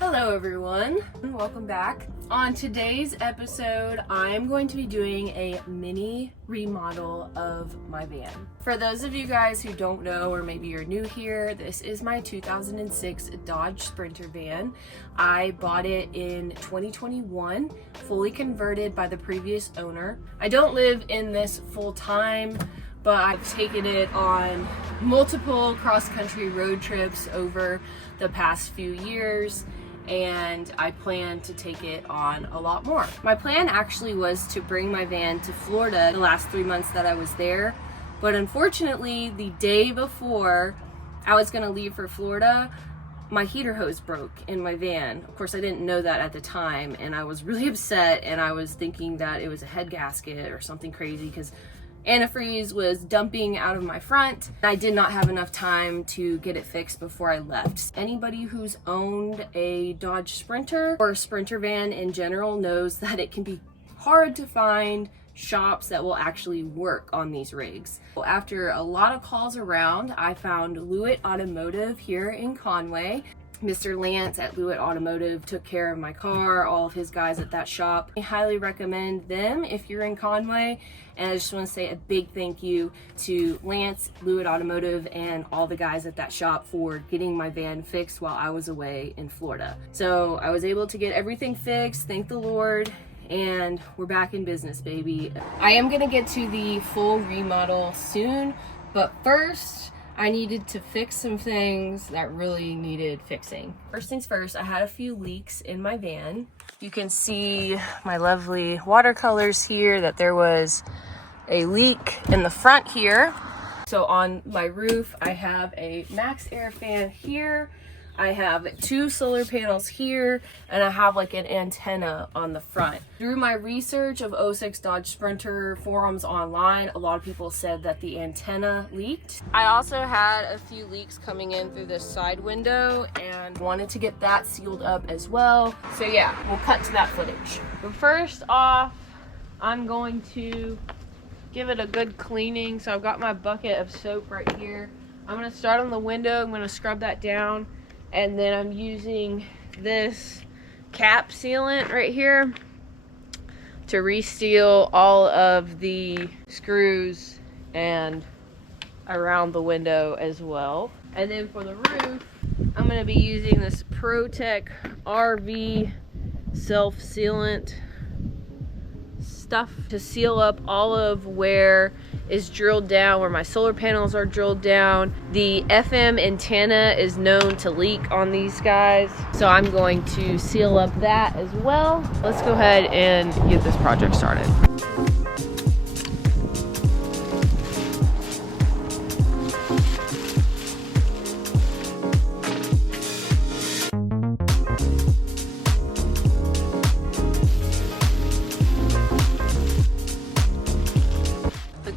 Hello everyone, and welcome back. On today's episode, I'm going to be doing a mini remodel of my van. For those of you guys who don't know, or maybe you're new here, this is my 2006 Dodge Sprinter van. I bought it in 2021, fully converted by the previous owner. I don't live in this full time, but I've taken it on multiple cross-country road trips over the past few years, and I plan to take it on a lot more. My plan actually was to bring my van to Florida the last 3 months that I was there, but unfortunately the day before I was gonna leave for Florida, my heater hose broke in my van. Of course, I didn't know that at the time, and I was really upset, and I was thinking that it was a head gasket or something crazy because antifreeze was dumping out of my front. I did not have enough time to get it fixed before I left. Anybody who's owned a Dodge Sprinter or a Sprinter van in general knows that it can be hard to find shops that will actually work on these rigs. After a lot of calls around, I found Lewitt Automotive here in Conway. Mr. Lance at Lewitt Automotive took care of my car, all of his guys at that shop. I highly recommend them if you're in Conway. And I just want to say a big thank you to Lance, Lewitt Automotive, and all the guys at that shop for getting my van fixed while I was away in Florida. So I was able to get everything fixed, thank the Lord, and we're back in business, baby. I am gonna get to the full remodel soon, but first, I needed to fix some things that really needed fixing. First things first, I had a few leaks in my van. You can see my lovely watercolors here that there was a leak in the front here. So on my roof, I have a max air fan here. I have 2 solar panels here, and I have like an antenna on the front. Through my research of 06 Dodge Sprinter forums online, a lot of people said that the antenna leaked. I also had a few leaks coming in through this side window and wanted to get that sealed up as well. So yeah, we'll cut to that footage. But first off, I'm going to give it a good cleaning. So I've got my bucket of soap right here. I'm gonna start on the window. I'm gonna scrub that down. And then I'm using this cap sealant right here to reseal all of the screws and around the window as well. And then for the roof, I'm gonna be using this ProTech RV self-sealant stuff to seal up all of where is drilled down, where my solar panels are drilled down. The FM antenna is known to leak on these guys, so I'm going to seal up that as well. Let's go ahead and get this project started.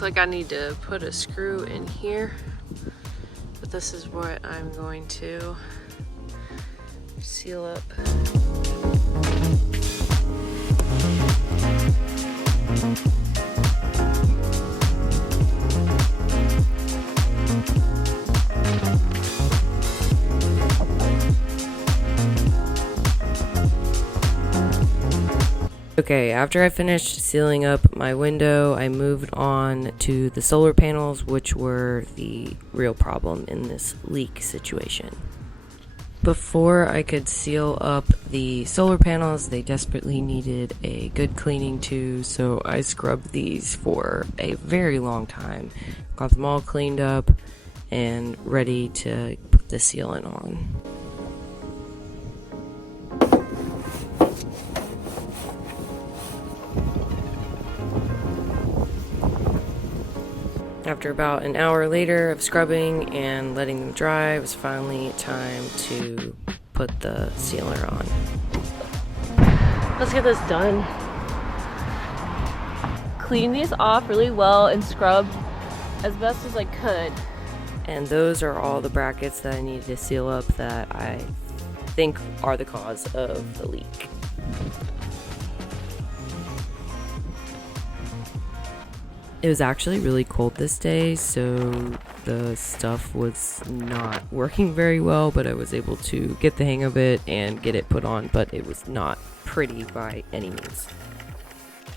Like I need to put a screw in here, but this is what I'm going to seal up. Okay, after I finished sealing up my window, I moved on to the solar panels, which were the real problem in this leak situation. Before I could seal up the solar panels, they desperately needed a good cleaning too, so I scrubbed these for a very long time. Got them all cleaned up and ready to put the sealant on. After about an hour later of scrubbing and letting them dry, it was finally time to put the sealer on. Let's get this done. Clean these off really well and scrub as best as I could. And those are all the brackets that I needed to seal up that I think are the cause of the leak. It was actually really cold this day, so the stuff was not working very well, but I was able to get the hang of it and get it put on, but it was not pretty by any means.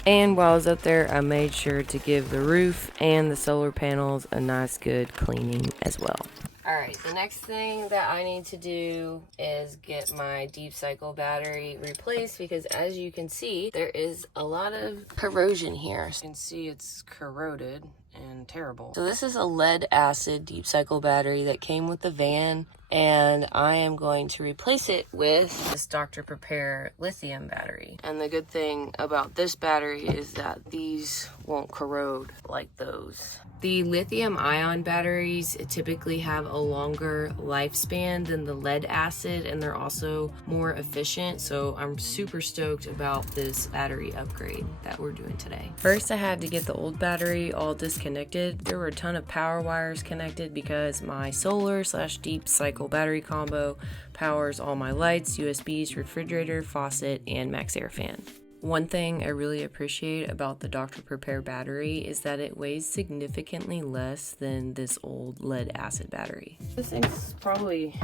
And while I was up there, I made sure to give the roof and the solar panels a nice good cleaning as well. Alright, the next thing that I need to do is get my deep cycle battery replaced, because as you can see, there is a lot of corrosion here. So you can see it's corroded and terrible. So this is a lead acid deep cycle battery that came with the van, and I am going to replace it with this Dr. Prepare lithium battery. And the good thing about this battery is that these won't corrode like those. The lithium ion batteries typically have a longer lifespan than the lead acid, and they're also more efficient. So I'm super stoked about this battery upgrade that we're doing today. First, I had to get the old battery all disconnected. There were a ton of power wires connected because my solar/deep cycle battery combo powers all my lights, USBs, refrigerator, faucet, and max air fan. One thing I really appreciate about the Dr. Prepare battery is that it weighs significantly less than this old lead acid battery. This thing's probably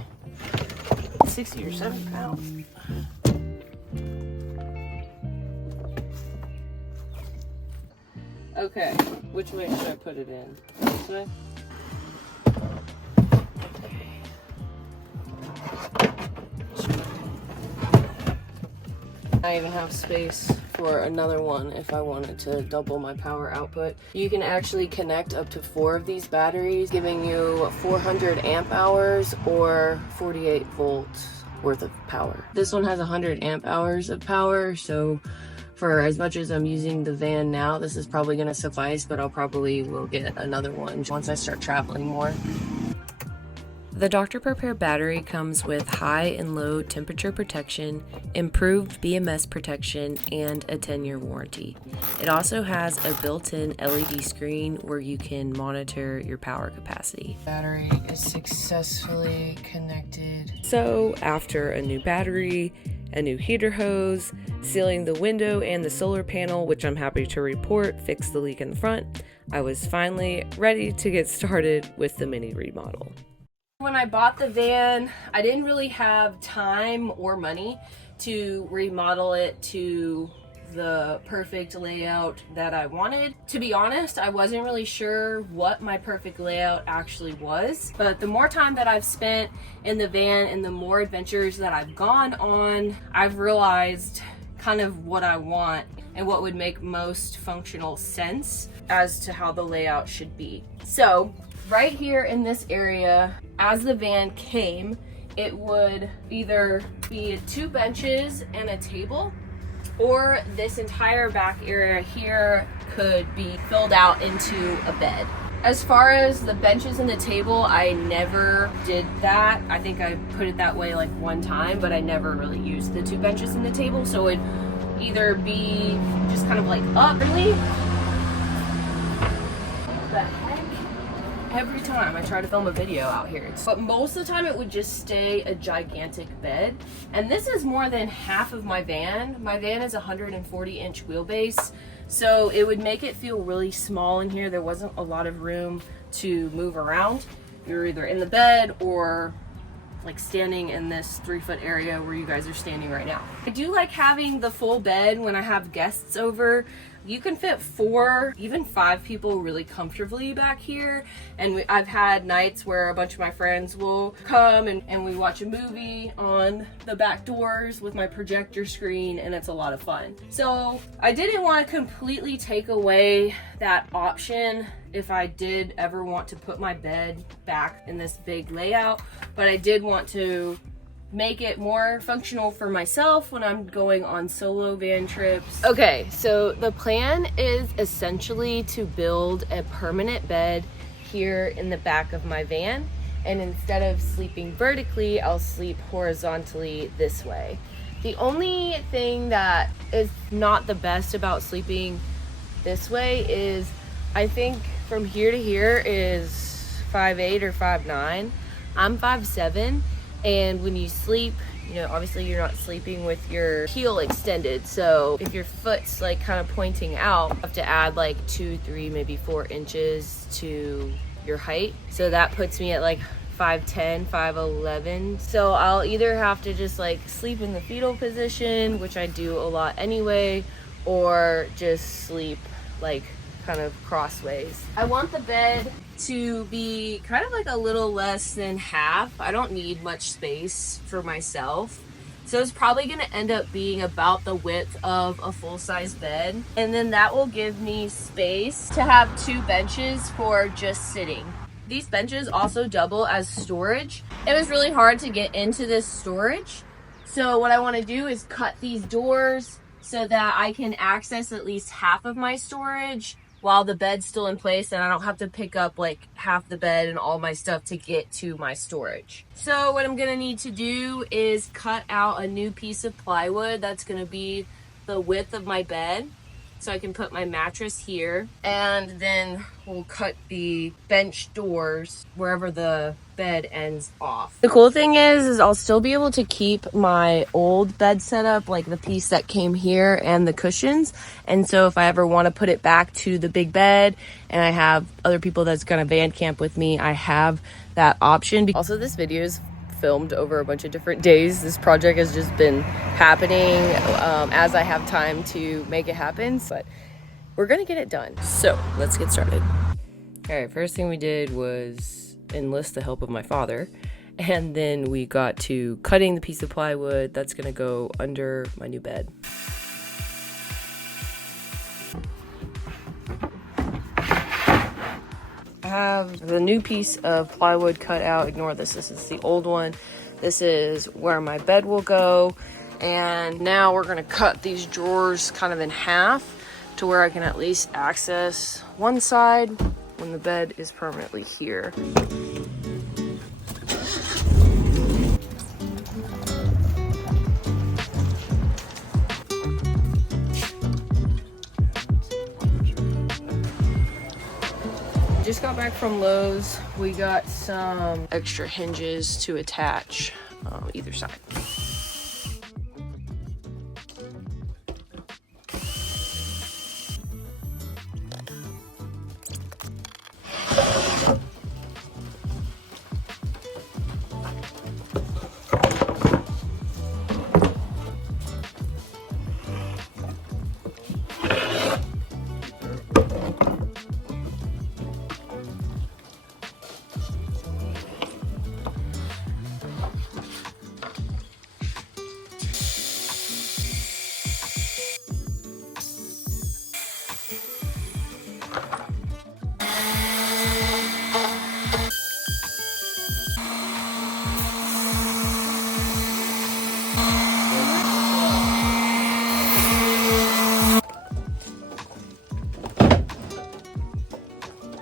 60 or 70 pounds. Okay, which way should I put it in? This way? I even have space for another one if I wanted to double my power output. You can actually connect up to 4 of these batteries, giving you 400 amp hours or 48 volts worth of power. This one has 100 amp hours of power, so for as much as I'm using the van now, this is probably going to suffice, but I'll probably will get another one once I start traveling more. The Dr. Prepare battery comes with high and low temperature protection, improved BMS protection, and a 10-year warranty. It also has a built-in LED screen where you can monitor your power capacity. Battery is successfully connected. So after a new battery, a new heater hose, sealing the window and the solar panel, which I'm happy to report fixed the leak in the front, I was finally ready to get started with the mini remodel. When I bought the van, I didn't really have time or money to remodel it to the perfect layout that I wanted. To be honest, I wasn't really sure what my perfect layout actually was, but the more time that I've spent in the van and the more adventures that I've gone on, I've realized kind of what I want and what would make most functional sense as to how the layout should be. So right here in this area, as the van came, it would either be 2 benches and a table, or this entire back area here could be filled out into a bed. As far as the benches and the table, I never did that. I think I put it that way like one time, but I never really used the 2 benches and the table, so it'd either be just kind of like up, really. What the heck? Every time I try to film a video out here, but most of the time it would just stay a gigantic bed. And this is more than half of my van. My van is 140-inch wheelbase, so it would make it feel really small in here. There wasn't a lot of room to move around. You're either in the bed or like standing in this 3-foot area where you guys are standing right now. I do like having the full bed when I have guests over. You can fit 4, even 5 people really comfortably back here. And I've had nights where a bunch of my friends will come and we watch a movie on the back doors with my projector screen, and it's a lot of fun. So I didn't want to completely take away that option if I did ever want to put my bed back in this big layout, but I did want to make it more functional for myself when I'm going on solo van trips. Okay, so the plan is essentially to build a permanent bed here in the back of my van, and instead of sleeping vertically, I'll sleep horizontally this way. The only thing that is not the best about sleeping this way is I think from here to here is 5'8" or 5'9". I'm 5'7", and when you sleep, you know, obviously you're not sleeping with your heel extended. So if your foot's like kind of pointing out, you have to add like 2, 3, maybe 4 inches to your height. So that puts me at like 5'10", 5'11". So I'll either have to just like sleep in the fetal position, which I do a lot anyway, or just sleep like kind of crossways. I want the bed to be kind of like a little less than half. I don't need much space for myself. So it's probably gonna end up being about the width of a full-size bed. And then that will give me space to have 2 benches for just sitting. These benches also double as storage. It was really hard to get into this storage. So what I wanna do is cut these doors so that I can access at least half of my storage while the bed's still in place, and I don't have to pick up like half the bed and all my stuff to get to my storage. So what I'm gonna need to do is cut out a new piece of plywood that's gonna be the width of my bed, so I can put my mattress here, and then we'll cut the bench doors wherever the bed ends off. The cool thing is I'll still be able to keep my old bed setup, like the piece that came here and the cushions. And so if I ever want to put it back to the big bed and I have other people that's gonna van camp with me, I have that option. Also, this video is filmed over a bunch of different days. This project has just been happening as I have time to make it happen, but we're gonna get it done. So let's get started. All right, first thing we did was enlist the help of my father, and then we got to cutting the piece of plywood that's gonna go under my new bed. I have the new piece of plywood cut out. Ignore this, this is the old one. This is where my bed will go. And now we're gonna cut these drawers kind of in half to where I can at least access one side when the bed is permanently here. Just got back from Lowe's. We got some extra hinges to attach either side.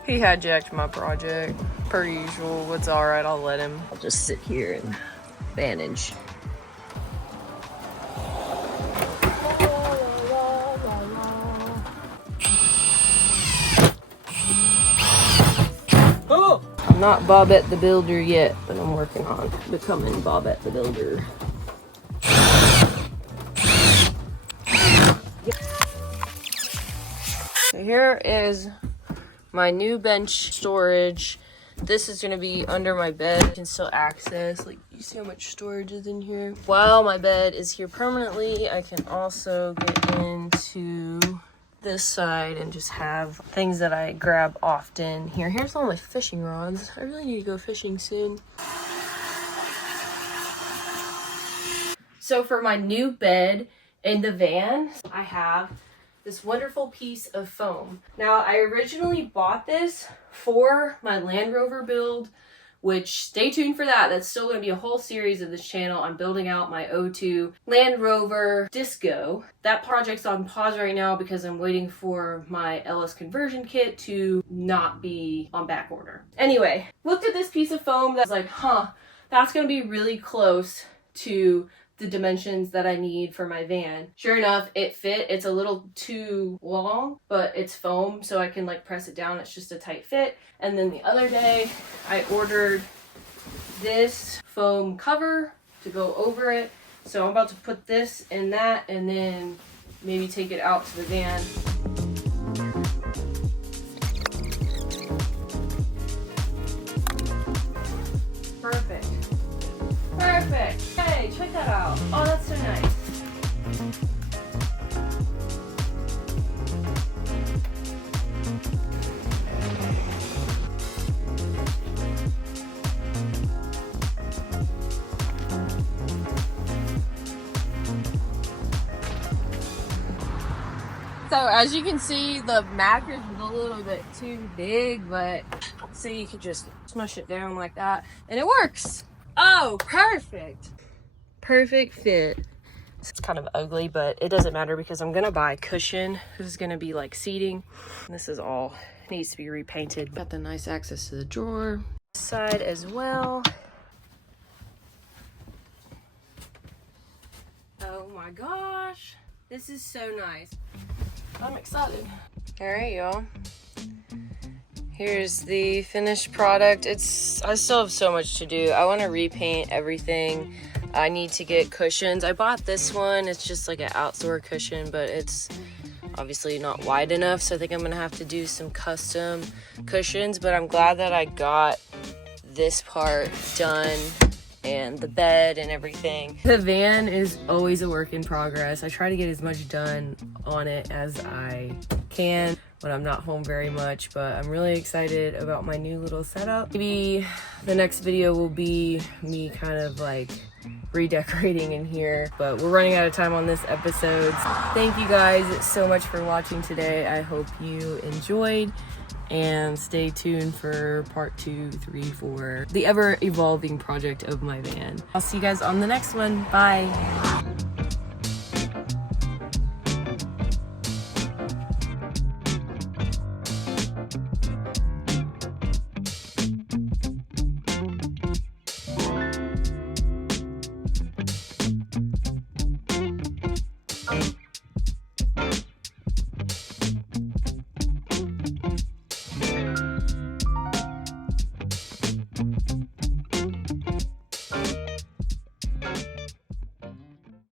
He hijacked my project, per usual. It's all right, I'll let him. I'll just sit here and manage. Oh! I'm not Bobette the Builder yet, but I'm working on becoming Bobette the Builder. So here is my new bench storage. This is gonna be under my bed. I can still access, like, you see how much storage is in here? While my bed is here permanently, I can also get into this side and just have things that I grab often here. Here's all my fishing rods. I really need to go fishing soon. So for my new bed in the van, I have this wonderful piece of foam. Now, I originally bought this for my Land Rover build, which, stay tuned for that. That's still gonna be a whole series of this channel. I'm building out my O2 Land Rover Disco. That project's on pause right now because I'm waiting for my LS conversion kit to not be on back order. Anyway, looked at this piece of foam that's like, that's gonna be really close to the dimensions that I need for my van. Sure enough, it fit. It's a little too long, but it's foam, so I can like press it down. It's just a tight fit. And then the other day, I ordered this foam cover to go over it. So I'm about to put this in that and then maybe take it out to the van. Perfect. Hey, check that out. Oh, that's so nice. So as you can see, the mattress is a little bit too big, but so you could just smush it down like that and it works. Oh, perfect. Perfect fit. It's kind of ugly, but it doesn't matter because I'm gonna buy a cushion. This is gonna be like seating. This is all needs to be repainted. Got the nice access to the drawer. Side as well. Oh my gosh. This is so nice. I'm excited. All right, y'all. Here's the finished product. I still have so much to do. I want to repaint everything. I need to get cushions. I bought this one. It's just like an outdoor cushion, but it's obviously not wide enough. So I think I'm gonna have to do some custom cushions, but I'm glad that I got this part done and the bed and everything. The van is always a work in progress. I try to get as much done on it as I can when I'm not home very much, but I'm really excited about my new little setup. Maybe the next video will be me kind of like redecorating in here, but we're running out of time on this episode. Thank you guys so much for watching today. I hope you enjoyed, and stay tuned for part 2, 3, 4, the ever evolving project of my van. I'll see you guys on the next one. Bye.